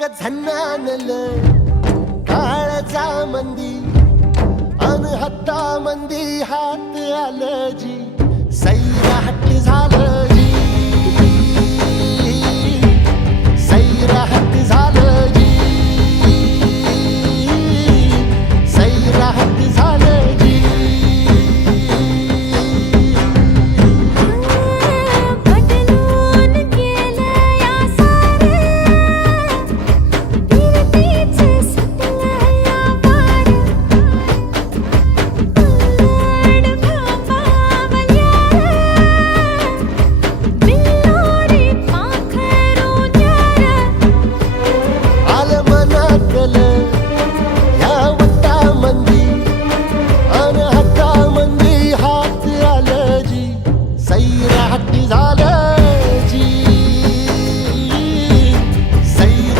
ग झन्नानल काळजा मंदी अन हत्ता मंदी हात आलं जी सैरा हट्ट झालं जी सैरा